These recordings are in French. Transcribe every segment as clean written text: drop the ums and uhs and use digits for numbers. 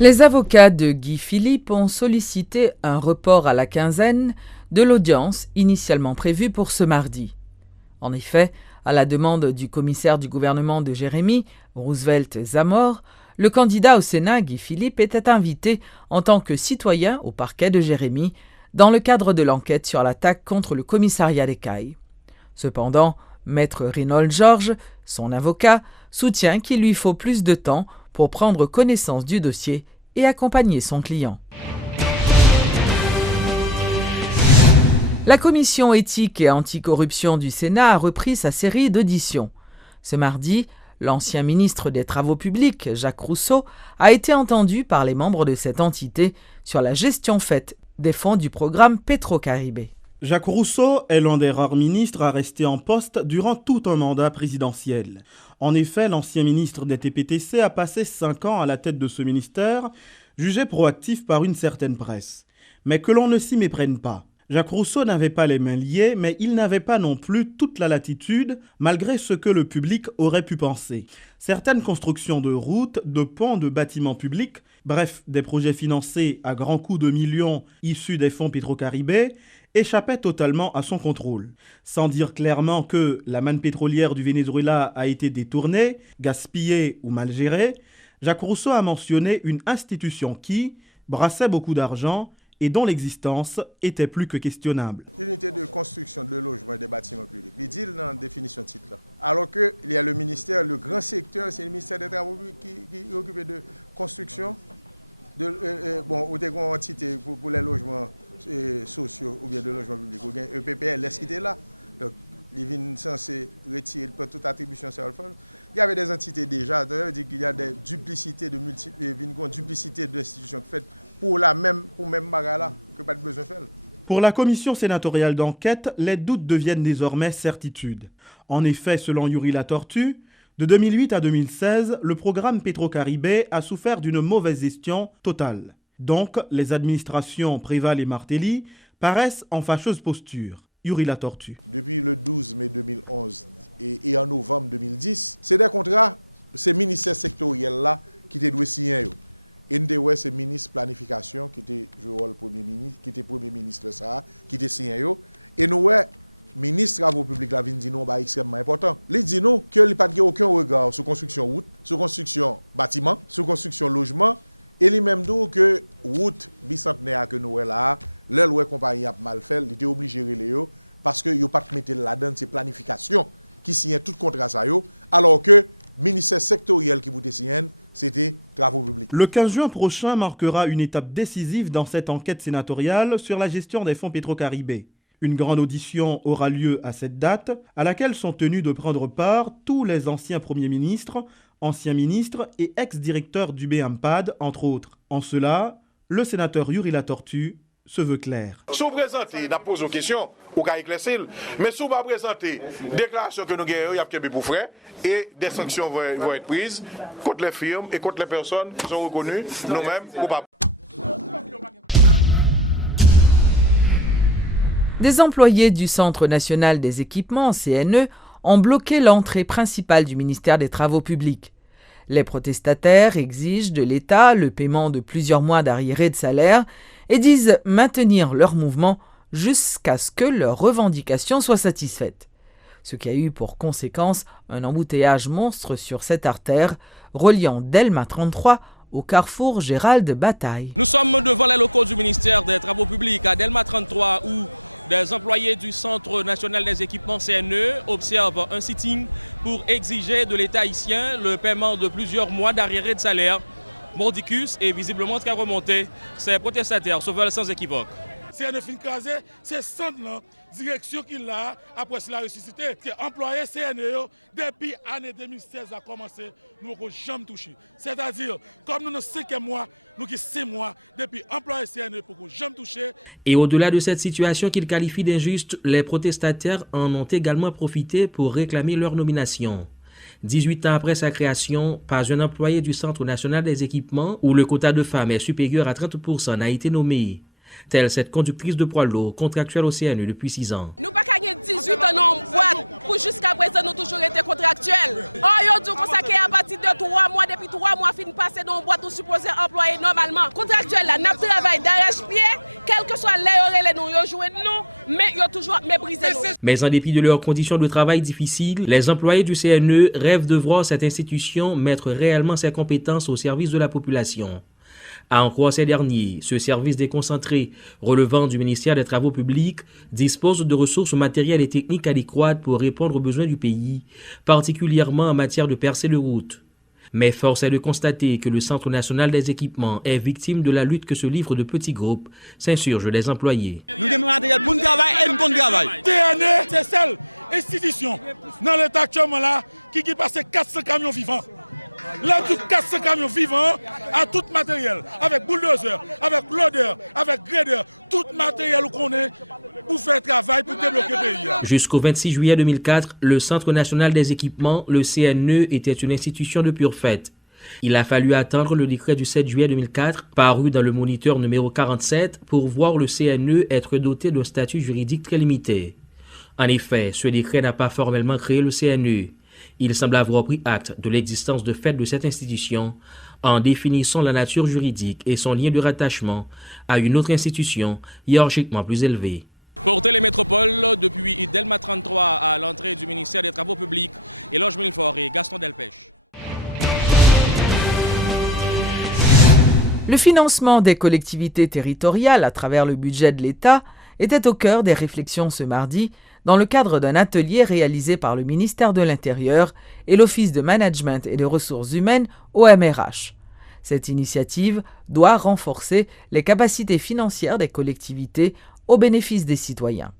Les avocats de Guy Philippe ont sollicité un report à la quinzaine de l'audience initialement prévue pour ce mardi. En effet, à la demande du commissaire du gouvernement de Jérémy, Roosevelt Zamor, le candidat au Sénat, Guy Philippe, était invité en tant que citoyen au parquet de Jérémy dans le cadre de l'enquête sur l'attaque contre le commissariat des Cailles. Cependant, Maître Reynold Georges, son avocat, soutient qu'il lui faut plus de temps pour prendre connaissance du dossier et accompagner son client. La commission éthique et anticorruption du Sénat a repris sa série d'auditions. Ce mardi, l'ancien ministre des Travaux publics, Jacques Rousseau, a été entendu par les membres de cette entité sur la gestion faite des fonds du programme Petro-Caribé. Jacques Rousseau est l'un des rares ministres à rester en poste durant tout un mandat présidentiel. En effet, l'ancien ministre des TPTC a passé 5 ans à la tête de ce ministère, jugé proactif par une certaine presse. Mais que l'on ne s'y méprenne pas. Jacques Rousseau n'avait pas les mains liées, mais il n'avait pas non plus toute la latitude, malgré ce que le public aurait pu penser. Certaines constructions de routes, de ponts, de bâtiments publics, bref, des projets financés à grands coups de millions issus des fonds Petro-Caribé, échappait totalement à son contrôle. Sans dire clairement que la manne pétrolière du Venezuela a été détournée, gaspillée ou mal gérée, Jacques Rousseau a mentionné une institution qui brassait beaucoup d'argent et dont l'existence était plus que questionnable. Pour la commission sénatoriale d'enquête, les doutes deviennent désormais certitudes. En effet, selon Yuri Latortue, de 2008 à 2016, le programme Petro-Caribé a souffert d'une mauvaise gestion totale. Donc, les administrations Préval et Martelly paraissent en fâcheuse posture. Yuri Latortue. Le 15 juin prochain marquera une étape décisive dans cette enquête sénatoriale sur la gestion des fonds Petro-Caribé. Une grande audition aura lieu à cette date, à laquelle sont tenus de prendre part tous les anciens premiers ministres, anciens ministres et ex-directeurs du BAMPAD, entre autres. En cela, le sénateur Yuri Latortue se veut clair. Si vous présentez, nous posons une question, vous pouvez éclaircir. Mais si vous ne présentez déclaration que nous gagnons, il y a un pour frais et des sanctions vont être prises contre les firmes et contre les personnes qui sont reconnues, nous-mêmes, coupables. Des employés du Centre national des équipements, CNE, ont bloqué l'entrée principale du ministère des Travaux publics. Les protestataires exigent de l'État le paiement de plusieurs mois d'arriérés de salaire et disent maintenir leur mouvement jusqu'à ce que leurs revendications soient satisfaites. Ce qui a eu pour conséquence un embouteillage monstre sur cette artère reliant Delma 33 au carrefour Gérald Bataille. Et au-delà de cette situation qu'ils qualifient d'injuste, les protestataires en ont également profité pour réclamer leur nomination. 18 ans après sa création, pas un employé du Centre national des équipements où le quota de femmes est supérieur à 30% n'a été nommé. Telle cette conductrice de poids lourd contractuelle au CNE depuis 6 ans. Mais en dépit de leurs conditions de travail difficiles, les employés du CNE rêvent de voir cette institution mettre réellement ses compétences au service de la population. À en croire ces derniers, ce service déconcentré relevant du ministère des Travaux publics dispose de ressources matérielles et techniques adéquates pour répondre aux besoins du pays, particulièrement en matière de percée de route. Mais force est de constater que le Centre national des équipements est victime de la lutte que se livrent de petits groupes, s'insurgent les employés. Jusqu'au 26 juillet 2004, le Centre national des équipements, le CNE, était une institution de pure fait. Il a fallu attendre le décret du 7 juillet 2004, paru dans le Moniteur numéro 47, pour voir le CNE être doté d'un statut juridique très limité. En effet, ce décret n'a pas formellement créé le CNE. Il semble avoir pris acte de l'existence de fait de cette institution en définissant la nature juridique et son lien de rattachement à une autre institution hiérarchiquement plus élevée. Le financement des collectivités territoriales à travers le budget de l'État était au cœur des réflexions ce mardi dans le cadre d'un atelier réalisé par le ministère de l'Intérieur et l'Office de management et de ressources humaines OMRH. Cette initiative doit renforcer les capacités financières des collectivités au bénéfice des citoyens.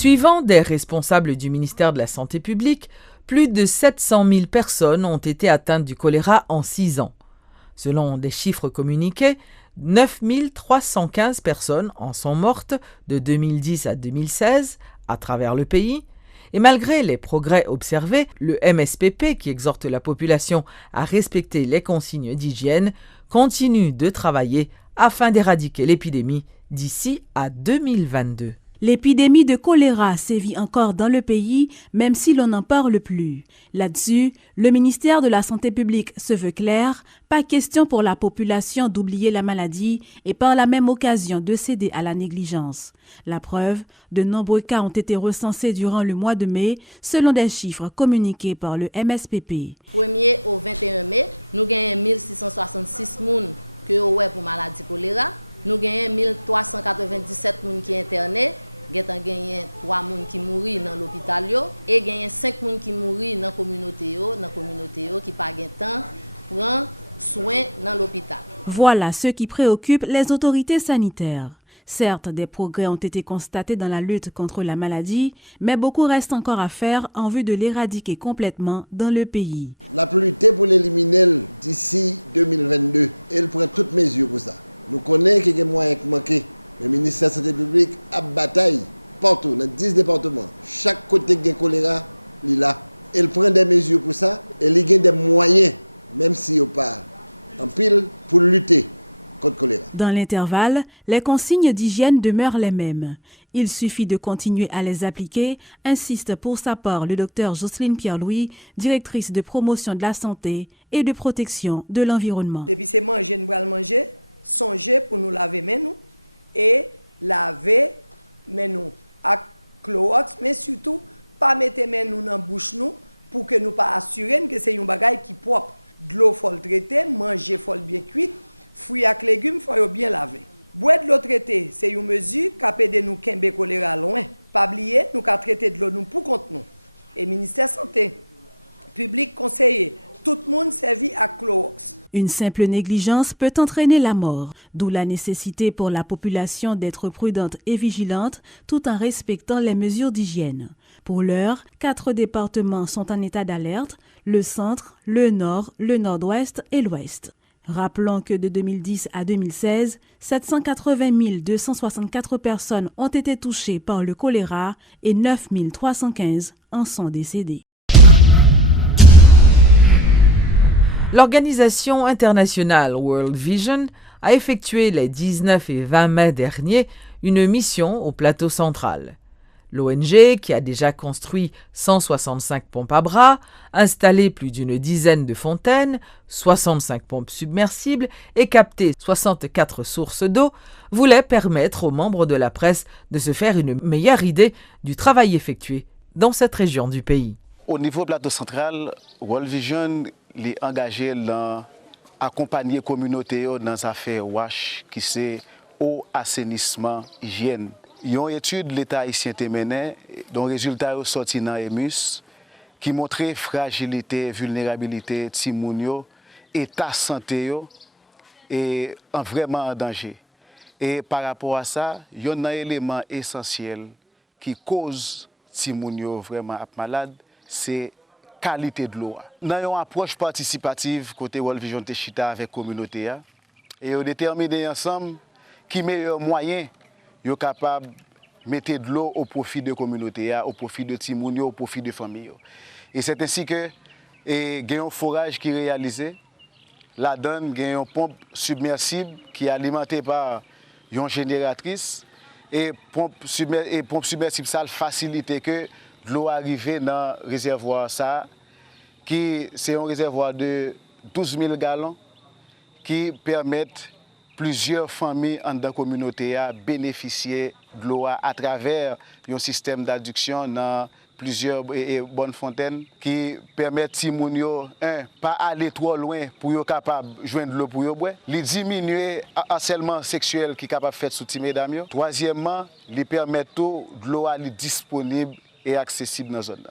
Suivant des responsables du ministère de la Santé publique, plus de 700 000 personnes ont été atteintes du choléra en 6 ans. Selon des chiffres communiqués, 9 315 personnes en sont mortes de 2010 à 2016 à travers le pays. Et malgré les progrès observés, le MSPP, qui exhorte la population à respecter les consignes d'hygiène, continue de travailler afin d'éradiquer l'épidémie d'ici à 2022. L'épidémie de choléra sévit encore dans le pays, même si l'on n'en parle plus. Là-dessus, le ministère de la Santé publique se veut clair, pas question pour la population d'oublier la maladie et par la même occasion de céder à la négligence. La preuve, de nombreux cas ont été recensés durant le mois de mai, selon des chiffres communiqués par le MSPP. Voilà ce qui préoccupe les autorités sanitaires. Certes, des progrès ont été constatés dans la lutte contre la maladie, mais beaucoup reste encore à faire en vue de l'éradiquer complètement dans le pays. Dans l'intervalle, les consignes d'hygiène demeurent les mêmes. Il suffit de continuer à les appliquer, insiste pour sa part le docteur Jocelyne Pierre-Louis, directrice de promotion de la santé et de protection de l'environnement. Une simple négligence peut entraîner la mort, d'où la nécessité pour la population d'être prudente et vigilante tout en respectant les mesures d'hygiène. Pour l'heure, 4 départements sont en état d'alerte, le centre, le nord, le nord-ouest et l'ouest. Rappelons que de 2010 à 2016, 780 264 personnes ont été touchées par le choléra et 9 315 en sont décédées. L'organisation internationale World Vision a effectué les 19 et 20 mai dernier une mission au plateau central. L'ONG, qui a déjà construit 165 pompes à bras, installé plus d'une dizaine de fontaines, 65 pompes submersibles et capté 64 sources d'eau, voulait permettre aux membres de la presse de se faire une meilleure idée du travail effectué dans cette région du pays. Au niveau plateau central, World Vision est engagé dans accompagner la communauté dans les affaires WASH, qui c'est eau, assainissement, hygiène. Il y a une étude l'État haïtien a menée, dont le résultat est sorti dans EMUS, qui montrait fragilité, vulnérabilité, timounio, état santé et vraiment en danger. Et par rapport à ça, il y a un élément essentiel qui cause timounio vraiment malade, c'est qualité de l'eau. Dans une approche participative côté World Vision Techita avec la communauté, et on détermine ensemble qui meilleur moyen sont capables de mettre de l'eau au profit de la communauté, au profit de Timounio, au profit de famille. Et c'est ainsi que il y a un forage qui est réalisé. Là-dedans, il y a une pompe submersible qui est alimentée par une génératrice. Et pompe submersible, ça facilite que l'eau arrive dans le réservoir, qui c'est un réservoir de 12 000 gallons qui permettent plusieurs familles dans la communauté à bénéficier de l'eau à travers un système d'adduction dans plusieurs bonnes fontaines qui permettent Timounio, pas aller trop loin pour être capable de joindre de l'eau pour boire, les diminuer le harcèlement sexuel qui est capable de faire sous les mesdames. Troisièmement, les permettre de l'eau disponible et accessible dans la zone.